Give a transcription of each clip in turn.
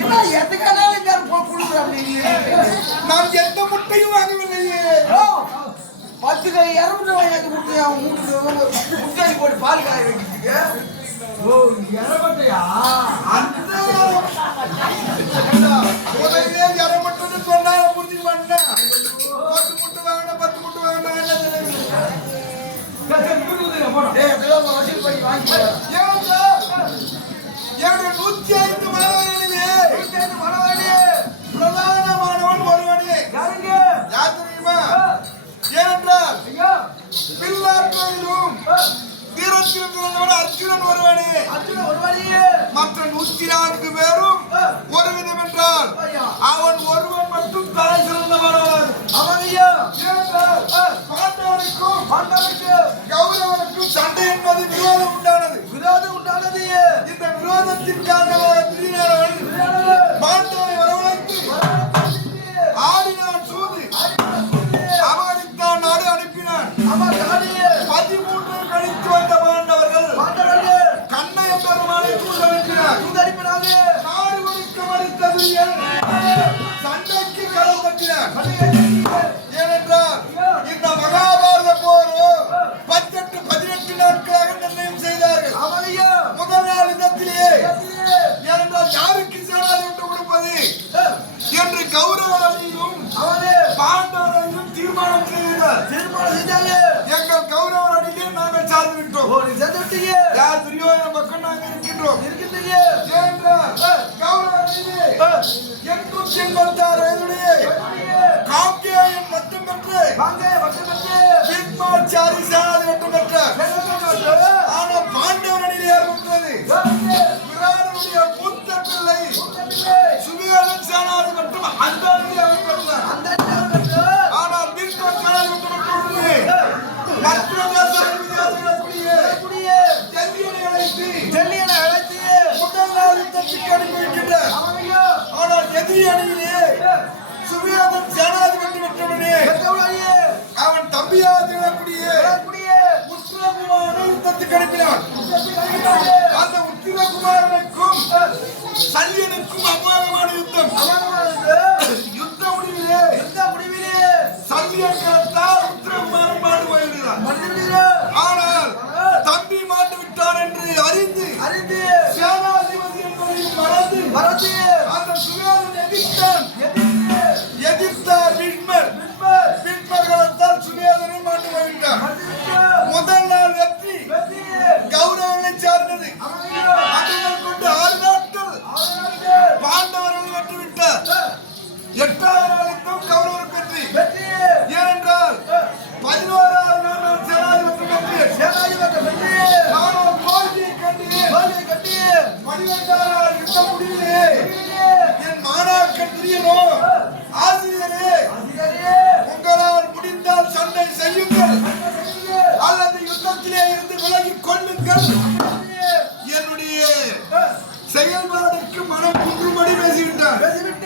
என்ன எதுக்கானாலும் நான் எந்த முட்டையும் வாங்கவில்லையே. பத்து கை இரநூறு வாங்கி முட்டை அவன் மூட்டு முட்டை போட்டு பால் காய வைக்கிறதுக்கு. ஓ இரவட்டையா அந்த முதல்ல யாரை மட்டும் சொன்னால புரிஞ்சுக்க மாட்டேன் பத்து முட்டை வாங்கினா பத்து முட்டை வாங்கினா என்ன தெரியும் டேய் அதெல்லாம் வசூல் பண்ணி வாங்கிக்கோ. ஏன் சார்? என்னுடைய நூத்தி ஐந்து மாணவர்களிலே பிரதானமானவன் ஒருவனே யார் தெரியுமா? ஏனென்றால் ஐயா. பில்லாற்றோடும் வீரத்தில் பிறந்தவன் அர்ஜுனன் ஒருவனே. மற்ற நூத்தி நான்கு பேரும் ஒரு விதம் என்றால் அவன் ஒருவன் மட்டும் தலை சிறந்தவன் அவன் ஐயா. ஏனென்றால் பாண்டவனுக்கும் பாண்டவனுக்கு கௌரவனுக்கும் சண்டை என்பது விரோதம் உண்டானது. விரோதம் உண்டானது. இந்த விரோதத்தின் காரணமாக திடீரென Manda பெற்று வாங்க மட்டும் பெற்று பீஷ்மாச்சாரி சேனாதி மட்டும் பெற்றார் ஆனால் பாண்டவர் அணியில் ஏற்பட்டது விராடனுடைய மூத்த பிள்ளை. சுபிகாரன் சேனாதி மட்டும் அந்த அணியில் அவர் பெற்றார் அந்த நேரம் பெற்று ஆனால் பீஷ்மா சேனாதி மட்டும் பெற்றவுடனே மற்ற தேசங்கள் வித்தியாசப்படக்கூடிய குடியே டெல்லியை அழைத்து முதல் நாள் யுத்தத்துக்கு அனுப்பி வைக்கின்றார் அவன் ஐயா ஆனால் எதிரி அணியிலே சுபிகாரன் சேனாதி மட்டும் பெற்றவுடனே அவன் தம்பியா திகழக்கூடிய குடியே உத்திரகுமாரனை யுத்தத்துக்கு அனுப்பினான். அந்த உத்திரகுமாரனுக்கும் சல்லியனுக்கும் அமோகமான யுத்தம். எட்டாவது நாளுக்கும் கௌரவர் வெற்றி வெற்றி ஏனென்றால் பதினோராவது நாள் நான் சேனாதிபதி வெற்றி. சேனாதிபதி வெற்றி. ஆனால் தோல்வியை கண்டு கோவிலை கட்டி பனிரெண்டாம் நாள் யுத்த முடிவிலே. என் மாணாக்கன் துரியனோ ஆசிரியரே அதிகாரியே உங்களால் முடிந்தால் சண்டை செய்யுங்கள். அல்லது யுத்தத்திலே இருந்து விலகிக் கொள்ளுங்கள். என்னுடைய செயல்பாடுக்கு மனம் குன்றுபடி பேசிவிட்டார். பேசிவிட்டு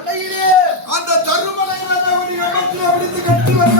அந்த தருமனை அவருடைய அமைச்சர் பிடித்து கட்டி வந்த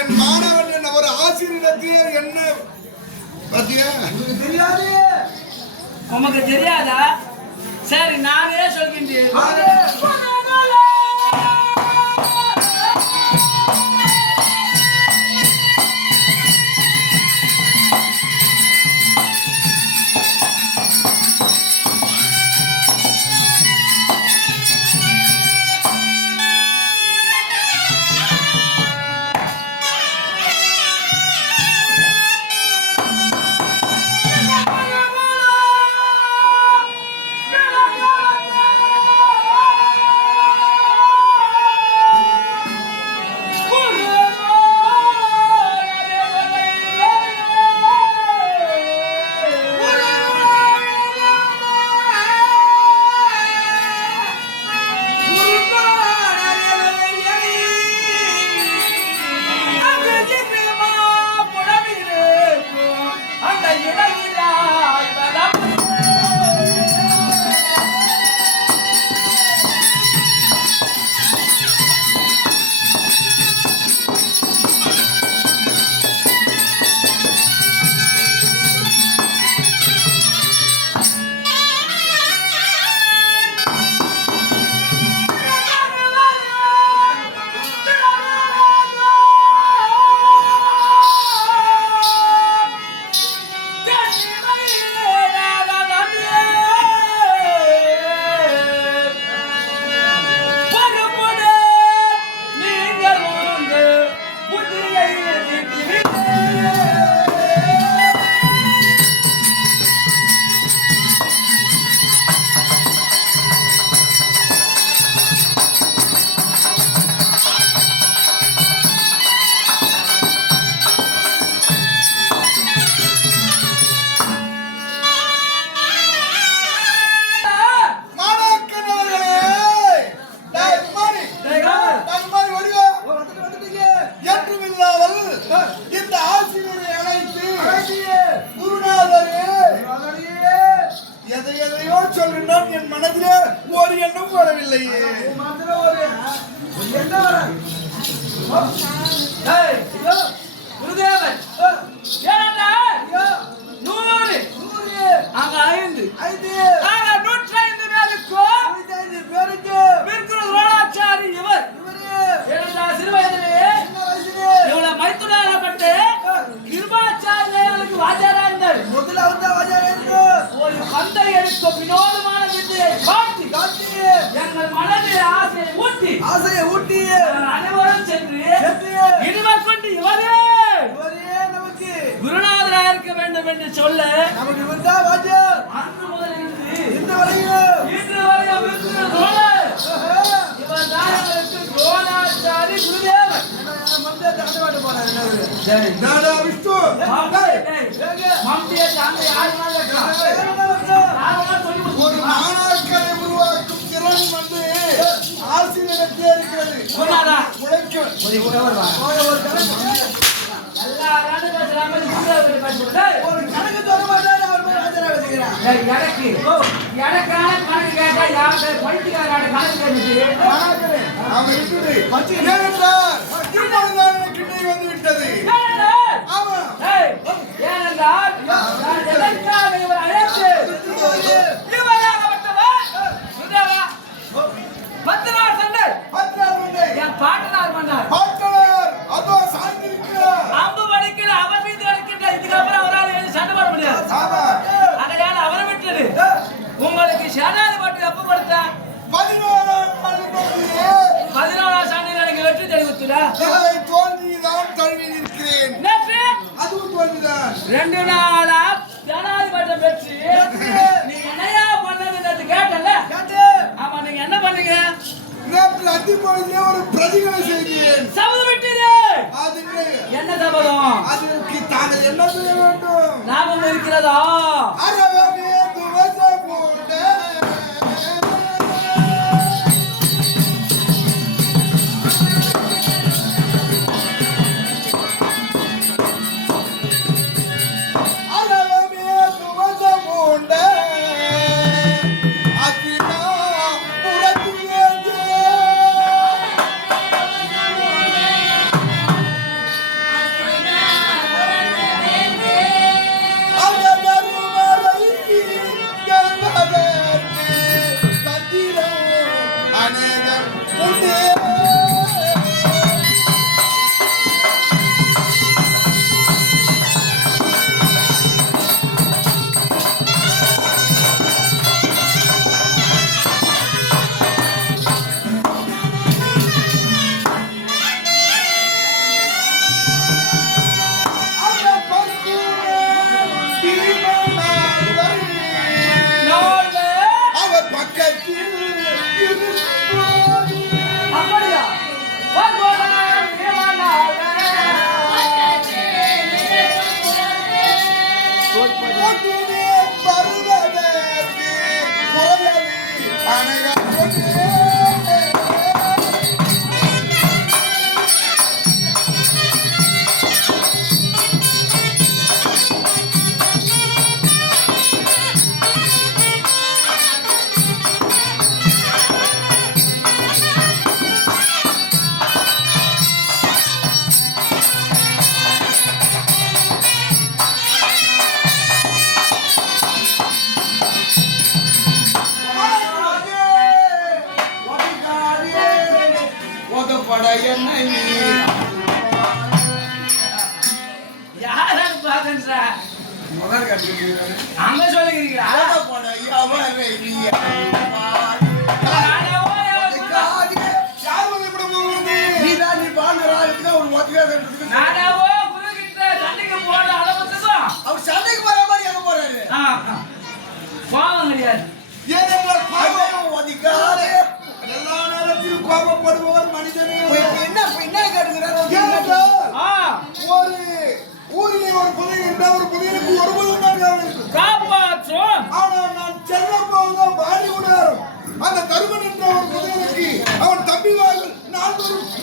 என் மாணவன் என்ன ஒரு ஆசிரியத்திலே என்ன? பாத்தியா? தெரியாது. உமக்கு தெரியாதா? சரி நானே சொல்கின்றேன். Opa. சொல்ல. நமக்கு வந்தா வாஜ்யம் அன்று முதல் இருந்து இந்த வரையில் இன்று வரை அவருக்கு தோழர். இவர் தான் அவருக்கு தோழாச்சாரி குருதேவர் மந்திய தாண்டவாட்டு போனாரு நாடா விஷ்ணு. மந்திய தாண்ட யாரு உருவாக்கும் திறன் வந்து ஆசிரியரத்தே உழைக்கும் எனக்கு எனக்கான கணக்கு கேட்டா யாரு பைத்தியக்காரன் கணக்கு கேட்டு அதை தோல்விதான் தழுவி நிற்கிறேன் அதுவும் தோல்விதான். ரெண்டு நாளா ஜனாதிபதி பெற்று நீ என்னையா பண்ணது கேட்டல. ஆமா நீங்க என்ன பண்ணீங்க? பிரதிபலிலே ஒரு பிரதிகளை செய்தேன். சபதம் விட்டீர்கள் என்ன சபதம்? அதற்கு தாங்கள் என்ன செய்ய வேண்டும்? ஞாபகம் இருக்கிறதா?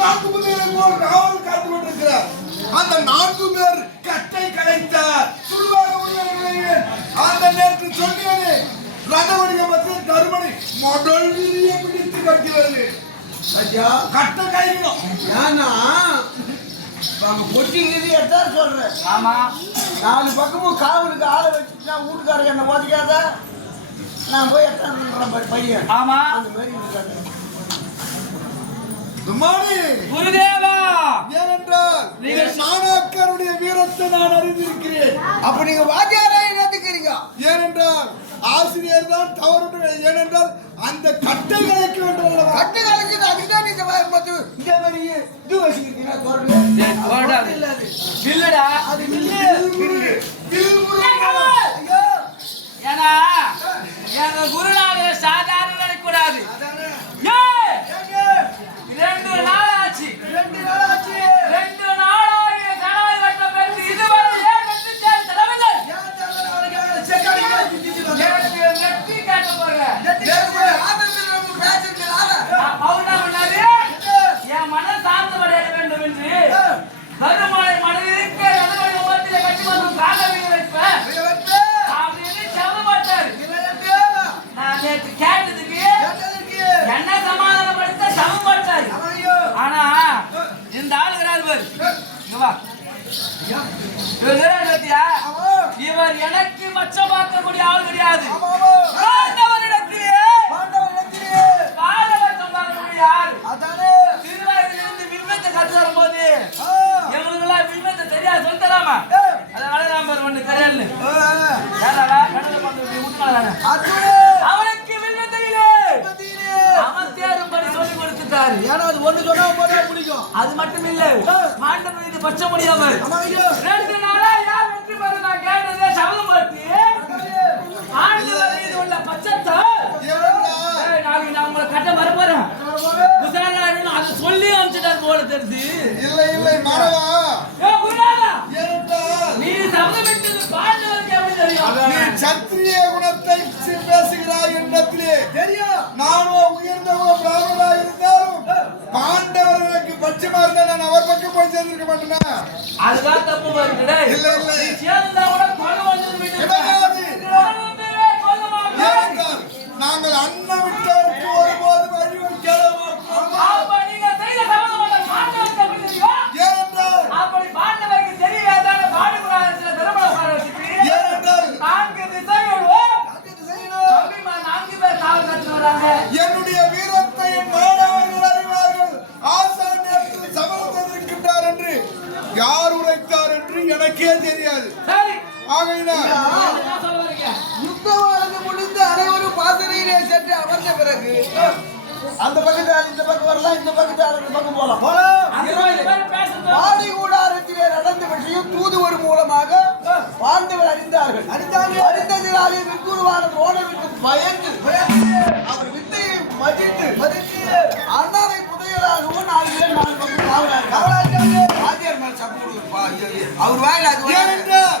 நான்கு பிள்ளைகளை போல் காத்து கொண்டிருக்கிறார். அந்த நான்கு பேர் கட்டை கலைத்த சுடுவாக உள்ளவர்களே அந்த நேற்று சொன்னேனே. ரதவடிக மற்றும் தருமனை மடல் விரியை பிடித்து கட்டுகிறது ஐயா கட்ட கைவிடும் ஏன்னா நாங்க பொட்டி கிதி எடுத்தா சொல்றேன். நாலு பக்கமும் காவலுக்கு ஆளை வச்சுட்டா வீட்டுக்காரங்க என்ன பாதிக்காத நான் போய் எடுத்தாடுறேன் பையன்? ஆமா. அந்த மாதிரி குருதேவா! ஏனென்றால் நீங்க சாணாக்கருடைய வீரத்தை நான் அறிந்திருக்கிறேன். அப்ப நீங்க வாத்தியாரை நடத்துக்கிறீங்க ஏனென்றால் தவறு ஏனென்றால் அந்த கட்டை கலைக்க வேண்டும் கட்டை அதுதான் நீங்க பார்த்து இந்த மாதிரி இது வச்சுக்கிறீங்களா இல்லடா. அது இல்லை. இல்லை இல்லை மாணவா சத்திரிய குணத்தை பேசுகிறாய் என்னத்திலே தெரியும். நானோ உயர்ந்தவோ பிராமணா இருந்தாலும் பாண்டவர் எனக்கு பட்சமா இருந்தா நான் அவர் பக்கம் போய் சேர்ந்திருக்க மாட்டேனா? அதுதான் தப்பு இல்ல இல்ல. போறதா இந்த பக்கத்து அந்த பக்கம் போலாம். பாடிகூடாரத்திலே நடந்த விஷயம் தூதுவர் மூலமாக பாண்டவர் அறிந்தார்கள். அறிந்ததினாலே விற்குருவான தோழருக்கு பயந்து அவர் வித்தையை மதித்து மதித்து அண்ணனை புதையலாகவும் நாலு பேர் நாலு பக்கம் காவலாக காவலாக ஆதியார் மேல் சப்பு கொடுக்குறப்பா அவர் வாயில் அது ஏனென்றால்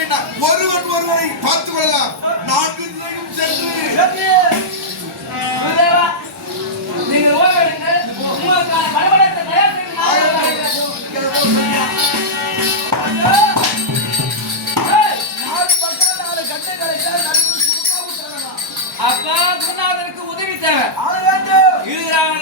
வேண்டாம். ஒருவன் ஒருவரை பார்த்துக் கொள்ளலாம். நான்கு திசையும் சென்று. நீங்கள் ஓய்வெடுங்க உங்களுக்கான பலவடத்தை தயார் செய்யுங்கள் உதவி தேவை. இருக்கிறாங்க